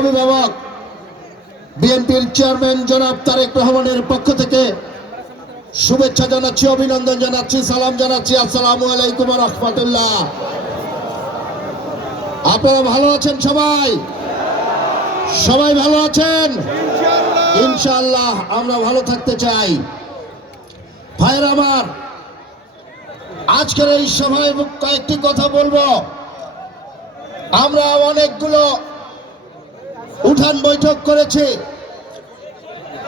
অভিভাবক বিএনপির চেয়ারম্যান জনাব তারেক রহমানের পক্ষ থেকে শুভেচ্ছা জানাচ্ছি, অভিনন্দন জানাচ্ছি, সালাম জানাচ্ছি। আসসালামু আলাইকুম ওয়া রাহমাতুল্লাহ। আপনারা ভালো আছেন? সবাই ভালো আছেন? ইনশাআল্লাহ আমরা ভালো থাকতে চাই। ভাইরা আমার, আজকের এই সভায় কয়েকটি কথা বলবো। আমরা অনেকগুলো উঠান বৈঠক করেছি।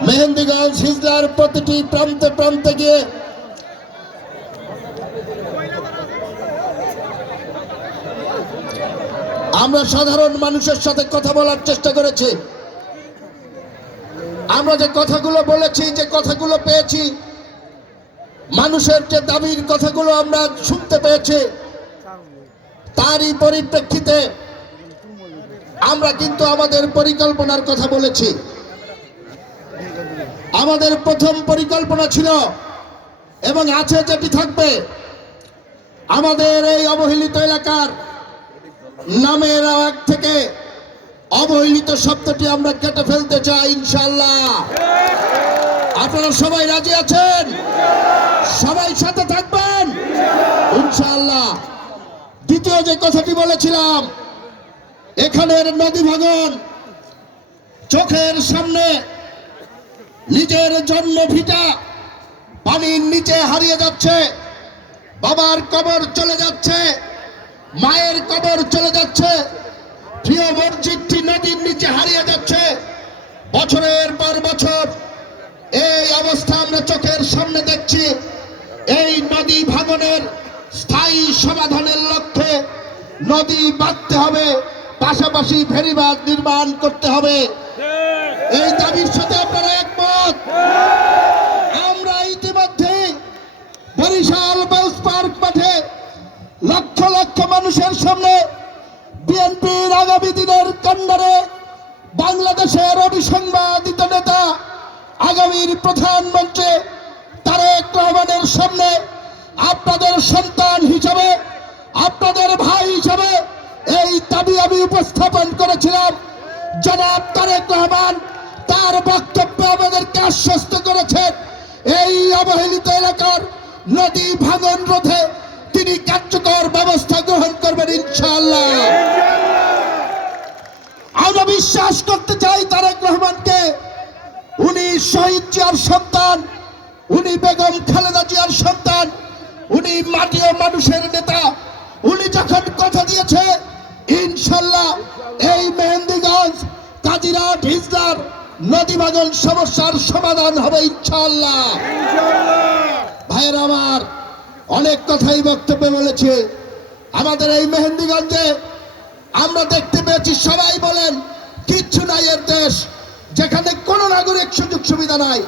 মেহেন্দিগঞ্জ হিজলার প্রতিটি প্রান্তে প্রান্তে গিয়ে আমরা সাধারণ মানুষের সাথে কথা বলার চেষ্টা করেছি। আমরা যে কথাগুলো বলেছি, যে কথাগুলো পেয়েছি, মানুষের যে দাবির কথাগুলো আমরা শুনতে পেয়েছি, তারই পরিপ্রেক্ষিতে আমরা কিন্তু আমাদের পরিকল্পনার কথা বলেছি। আমাদের প্রথম পরিকল্পনা ছিল এবং আছে, যেটি থাকবে, আমাদের এই অবহেলিত এলাকার নামের আগ থেকে অবহেলিত শব্দটি আমরা কেটে ফেলতে চাই ইনশাআল্লাহ। আপনারা সবাই রাজি আছেন? সবাই সাথে থাকবেন ইনশাআল্লাহ। দ্বিতীয় যে কথাটি বলেছিলাম, এখানের নদী ভাঙন, চোখের সামনে নিজের জন্ম ভিটা পানির নিচে হারিয়ে যাচ্ছে, বাবার কবর চলে যাচ্ছে, মায়ের কবর চলে যাচ্ছে, প্রিয় মসজিদটি নদীর নিচে হারিয়ে যাচ্ছে। বছরের পর বছর এই অবস্থা আমরা চোখের সামনে দেখছি। এই নদী ভাঙনের স্থায়ী সমাধানের লক্ষ্যে নদী বাঁধতে হবে, পাশাপাশি ফেরিবাঁধ নির্মাণ করতে হবে। এই দাবির সাথে আপনারা একমত? আমরা ইতিমধ্যে বরিশাল বাউস পার্ক মাঠে লক্ষ লক্ষ মানুষের সামনে বিএনপির আগামী দিনের কন্যারে, বাংলাদেশের অবিসংবাদিত নেতা, আগামীর প্রধানমন্ত্রী তারেক রহমানের সামনে আপনাদের সন্তান হিসাবে, আপনাদের ভাই হিসাবে এই দাবি আমি উপস্থাপন করেছিলাম। জনাব তারেক রহমান তার বক্তব্যে আমাদেরকে আশ্বস্ত করেছেন, এই অবহেলিত এলাকার নদী ভাঙন রোধে তিনি কার্যকর ব্যবস্থা গ্রহণ করবেন ইনশাআল্লাহ। আমরা বিশ্বাস করতে চাই তারেক রহমানকে। উনি শহীদ জিয়ার সন্তান, উনি বেগম খালেদা জিয়ার সন্তান, উনি মাটি ও মানুষের নেতা। উনি যখন কথা দিয়েছে ইনশাআল্লাহ এই মেহেন্দিগঞ্জ, কাজিরাট, হিজলার নদী ভাঙন সমস্যার সমাধান হবে ইনশাআল্লাহ। ভাইয়েরা আমার, অনেক কথাই বক্তব্যে বলেছে। আমাদের এই মেহেন্দিগঞ্জে আমরা দেখতে পেয়েছি, সবাই বলেন কিচ্ছু নাই এর দেশ, যেখানে কোনো নাগরিক সুযোগ সুবিধা নাই।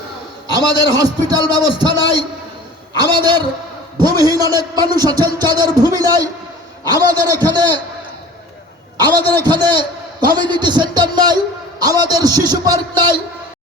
আমাদের হসপিটাল ব্যবস্থা নাই, আমাদের ভূমিহীন অনেক মানুষ আছেন যাদের ভূমি নাই, আমাদের এখানে কমিউনিটি সেন্টার নাই, আমাদের শিশু পার্ক নাই,